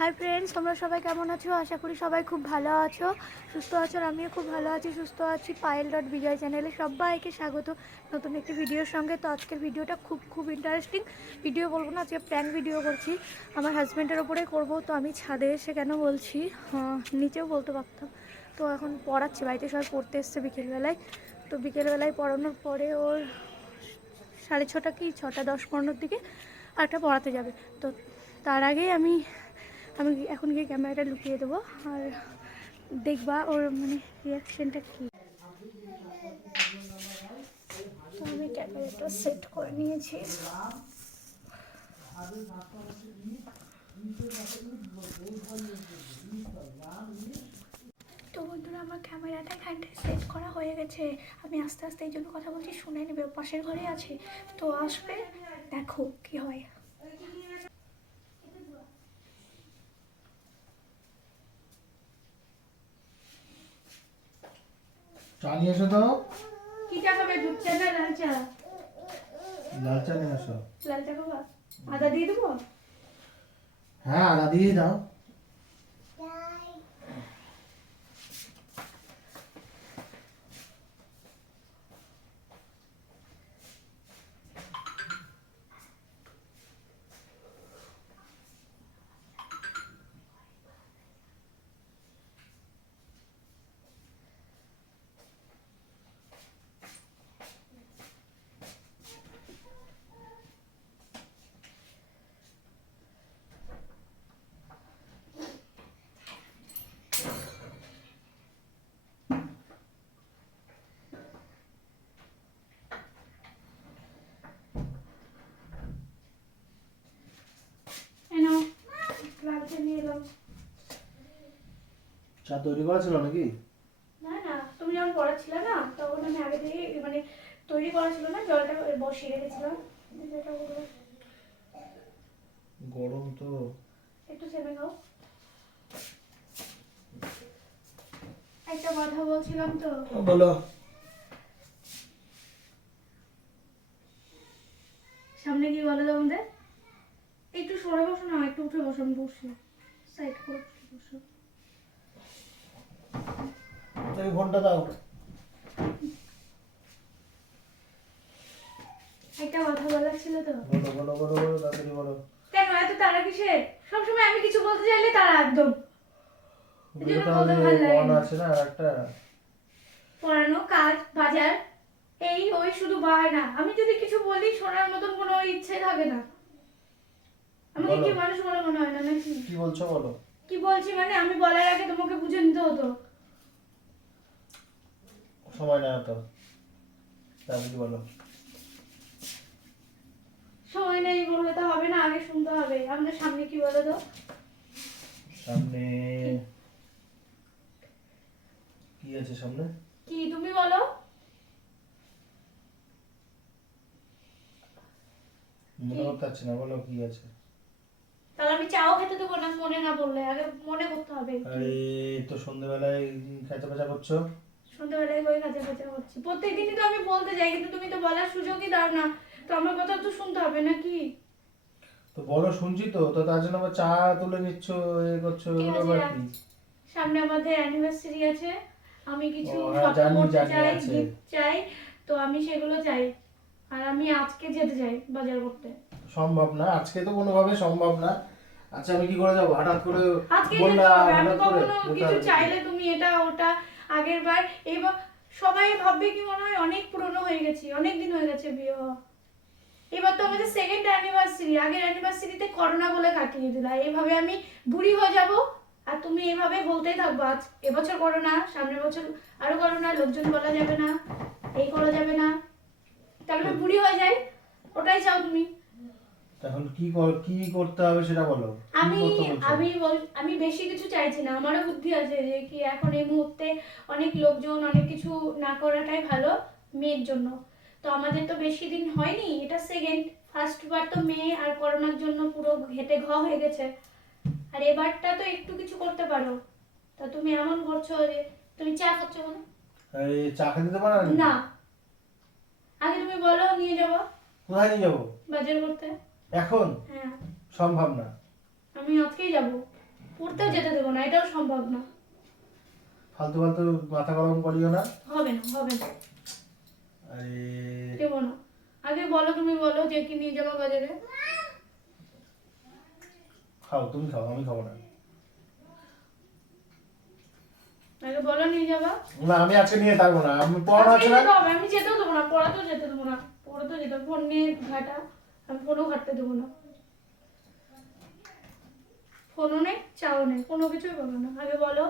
Hi friends তোমরা সবাই কেমন আছো? আশা করি সবাই খুব ভালো আছো। সুস্থ আছো আমিও খুব ভালো আছি। সুস্থ আছি পায়েল ডট বিজয় চ্যানেলে সবাইকে স্বাগত নতুন একটি ভিডিওর সঙ্গে। তো আজকের ভিডিওটা খুব খুব ইন্টারেস্টিং ভিডিও বলব না আজকে প্র্যাঙ্ক ভিডিও করছি। আমার হাজব্যান্ডের ওপরে করব। তো আমি ছাদে এসে কেন বলছি? নিচেও বলতে পারতাম। তো এখন পড়াচ্ছি। বাড়িতে সবাই পড়তে এসছে বিকেলবেলায়। তো বিকেলবেলায় পড়ানোর পরে ওর সাড়ে ছটা কি? ছটা দশ পনেরোর দিকে আরেকটা পড়াতে যাবে। তো তার আগেই আমি আমি এখন গিয়ে ক্যামেরাটা লুকিয়ে দেবো আর দেখবা ওর মানে রিয়াকশনটা কী। আমি ক্যামেরাটা সেট করে নিয়েছি। তো বন্ধুরা, আমার ক্যামেরাটা এখানটায় সেট করা হয়ে গেছে। আমি আস্তে আস্তে এই জন্য কথা বলছি, শুনে নেবে, পাশের ঘরে আছে। তো আসবে, দেখো কি হয়। চা নিয়ে এসো তো। কি চা খাবে? দুধ চা না লাল চা? লাল চা নিয়ে এসো। লাল চা খাবা। আদা দিয়ে দেবো? হ্যাঁ আদা দিয়ে দাও এনো লাল চা নিয়ে এলাম চা তৈরি করা ছিল নাকি? না না তুমি যখন পড়াচ্ছিলে না তখন আমি আগে থেকে মানে তৈরি করা ছিল না জলটা বসিয়ে রেখেছিলাম। গরম তো। একটু সেমে খাও একটা কথা বলছিলাম তো। বলো। সামনে কি বলো তো আমাদের একটু সরে বসো না একটু উঠে বসো আমি বসি সাইড করে বসো। তুমি ফোনটা দাও একটা কথা বলার ছিল তো। বলো বলো বলো বলো তাড়াতাড়ি বলো। কেন এত তারা কিসে সবসময় আমি কিছু বলতে চাইলে তারা একদম। আছে না একটা। পড়ানো কাজ বাজার এই ওই শুধু বায়না আমি যদি কিছু বলি শোনার মতন কোনো ইচ্ছে থাকে না। আমাকে। কি মানুষ বলে মনে হয় না নাকি? কি বলছো বলো। কি বলছি মানে? আমি বলার আগে তোমাকে বুঝে নিতে হতো। সময় না তো। তাড়াতাড়ি বলো। সময় নেই বললে তো হবে না আগে শুনতে হবে। আমাদের সামনে কি বলো তো? সামনে কি আছে সামনে? কি তুমি বলো? মনে করতে পারছি না বলো কি আছে। তাহলে আমি চাও খেতে দেবো না মনে না বললে? আগে মনে করতে হবে। আরে তো সন্ধ্যেবেলায় খেঁচা পেঁচা করছ? সন্ধ্যাবেলায় কাজে কাজে করছি প্রত্যেকদিনই তো আমি বলতে যাই কিন্তু তুমি তো বলার সুযোগই দাও না। তো আমার কথা তো শুনতে হবে নাকি? তো বলো শুনছি তো। তো তার জন্য আবার চা তুলে নিচ্ছ এ করছ এগুলো আবার কি? সামনে আমাদের অ্যানিভার্সারি আছে। আমি কিছু হ্যাঁ, শপিং করতে চাই গিফট চাই তো আমি সেগুলো চাই। আর আমি আজকে যেতে চাই বাজার করতে। সম্ভব না আজকে তো কোনোভাবে সম্ভব না। আচ্ছা আমি কি করে যাব? হঠাৎ করে আজকে বললা যেতে হবে। আমি হঠাৎ করে কখনো কিছু চাইলে তুমি এটা ওটা আগের বার এবার সবাই ভাববে কি মনে হয় অনেক পুরনো হয়ে গেছি, অনেক দিন হয়ে গেছে বিয়ে হওয়া। এবার তো আমাদের সেকেন্ড অ্যানিভার্সারি আগের অ্যানিভার্সারিতে করোনা বলে কাটিয়ে দিলা এইভাবে আমি বুড়ি হয়ে যাব, আর তুমি এইভাবে বলতেই থাকব, আজ এবছর করোনা সামনের বছর আরও করোনা লোকজন বলা যাবে না, এই করা যাবে না। তাহলে বুড়ি হয়ে যাই, ওটাই চাও তুমি? এখন কি কর- কি করতে হবে সেটা বলো। আমি আমি আমি বেশি কিছু চাইছি না। আমারও বুদ্ধি আছে যে কি এখন এই মুহূর্তে অনেক লোকজন অনেক কিছু না করাটাই ভালো মেয়ের জন্য। তো আমাদের তো বেশি দিন হয়নি এটা সেকেন্ড ফার্স্ট বার তো মেয়ে আর করোনার জন্য পুরো ঘেটে ঘ হয়ে গেছে। আর এবারটা তো একটু কিছু করতে পারো। তা তুমি এমন করছ যে তুমি চা খাচ্ছ এই চা খেতে পারো না। আগে তুমি বলো নিয়ে যাব। কোথায় নিয়ে যাব? বাজার করতে। এখন? হ্যাঁ। সম্ভব না। আমি আজকেই যাব। পড়তেও যেতে দেবো না এটাও সম্ভব না। ফালতু ফালতু মাথা গরম করিও না। হবে না হবে না। আরে। দেবো না। আগে বলো তুমি বলো যে কি নিয়ে যাব বাজারে। খাও তুমি খাও আমি খাব না। আগে বলো নিয়ে যাবা। না আমি আজকে নিয়ে থাকব না। আমি পড়ানো আছে না। আমি যেতেও দেবো না পড়াতেও যেতে দেবো না। পড়াতেও যেতে। ফোন নিয়ে ঘাটা। আমি ফোনও ঘাটতে দেবো না। ফোনও নেই চাও নেই কোনো কিছুই পাবো না। আগে বলো।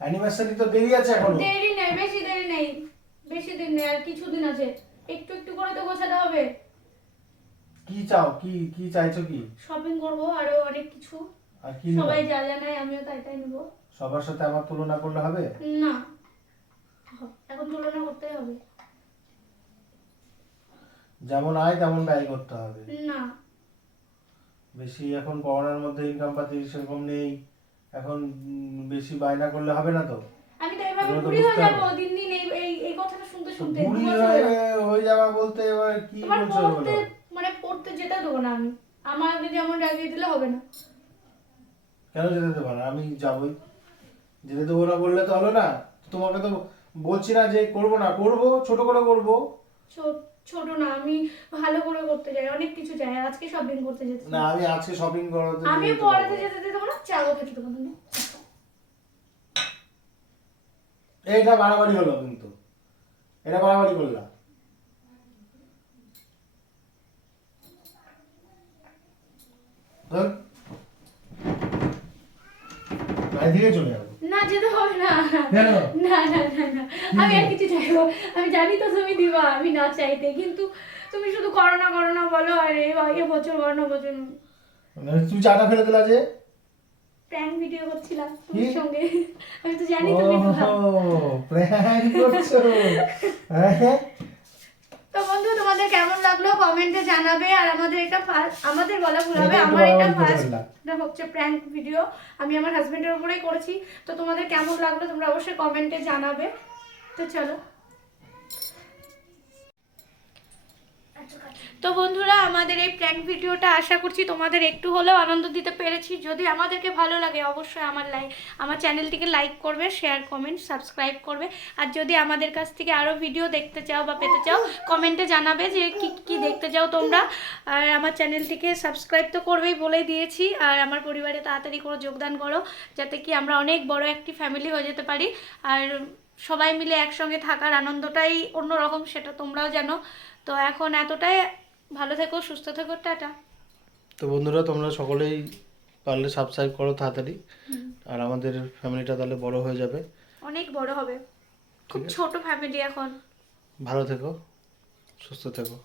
অ্যানিভার্সারি তো দেরি আছে এখনও। দেরি নেই বেশি দেরি নেই বেশি দিন নেই আর কিছুদিন আছে। একটু একটু করে তো গোছাতে হবে। কি চাও? কি কি চাইছো কি? শপিং করব আরও অনেক কিছু। আর কি সবাই যা যা নেয় আমিও তাই তাই নেব। সবার সাথে আমার তুলনা করলে হবে? না এখন তুলনা করতেই হবে। যেমন আয় তেমন ব্যয় করতে হবে। না। বেশি এখন করোনার মধ্যে ইনকাম পাতি সেরকম নেই। এখন বেশি বায়না করলে হবে না তো। আমি তো এভাবে বুড়ি হয়ে বুঝতে দিন দিন এই এই এই কথাটা শুনতে শুনতে। বুড়ি হয়ে গেল। যাওয়া বলতে এবার কি বলছো পড়তে মানে পড়তে যেতে দেবো না আমি। আমাকে যেমন রাগিয়ে দিলে হবে না। কেন যেতে দেবো না? আমি যাবই। যেতে দেবো না বললে তো হলো না। তোমাকে তো বলছি না যে করব না। করব ছোট করে করব। ছোট না আমি ভালো করে করতে চাই অনেক কিছু চাই আজকে শপিং করতে যেতে না আমি আজকে শপিং করাতে আমি যেতে পড়াতে। যেতে দেবো না চাও খেতে দেবো না। এইটা বাড়াবাড়ি হলো কিন্তু। এটা বাড়াবাড়ি করলাম থেকে চলে যাব। না যেতে হবে না। না না না না। আমি আর কিছু চাইব আমি জানি তো তুমি দিবা আমি না চাইতে। কিন্তু তুমি শুধু করো না করো না বলো আর এ এ বছর করো না বছর মানে তুমি চাটা ফেলে দিলা যে? প্র্যাঙ্ক ভিডিও করছিলাম? তোমার সঙ্গে। আমি তো জানি তুমি প্র্যাঙ্ক করছ। হ্যাঁ। তো বন্ধু তোমাদের কেমন লাগল? কমেন্টে জানাবে আর আমাদের এটা ফার্স্ট আমাদের বলা ভুল হবে আমার এটা ফার্স্ট। এটা হচ্ছে প্র্যাঙ্ক ভিডিও আমি আমার হাজবেন্ডের উপরেই করেছি। তো তোমাদের কেমন লাগল তোমরা অবশ্যই কমেন্টে জানাবে। তো চলো। তো বন্ধুরা, আমাদের এই প্র্যাঙ্ক ভিডিওটা আশা করছি তোমাদের একটু হলেও আনন্দ দিতে পেরেছি। যদি আমাদেরকে ভালো লাগে, অবশ্যই আমার লাইক আমার চ্যানেলটিকে লাইক করবে শেয়ার কমেন্ট সাবস্ক্রাইব করবে। আর যদি আমাদের কাছ থেকে আরও ভিডিও দেখতে চাও বা পেতে চাও কমেন্টে জানাবে যে কি কি দেখতে চাও তোমরা। আর আমার চ্যানেলটিকে সাবস্ক্রাইব তো করবেই বলে দিয়েছি। আর আমার পরিবারে তাড়াতাড়ি করে যোগদান করো, যাতে কি আমরা অনেক বড় একটি ফ্যামিলি হয়ে যেতে পারি। আর সবাই মিলে একসঙ্গে থাকার আনন্দটাই অন্যরকম সেটা তোমরাও জানো। তো এখন এতটাই ভালো থেকো সুস্থ থেকো টাটা। তো বন্ধুরা তোমরা সকলেই পারলে সাবস্ক্রাইব করো তাড়াতাড়ি। আর আমাদের ফ্যামিলিটা তাহলে বড় হয়ে যাবে। অনেক বড় হবে। খুব ছোট ফ্যামিলি এখন। ভালো থেকো সুস্থ থেকো।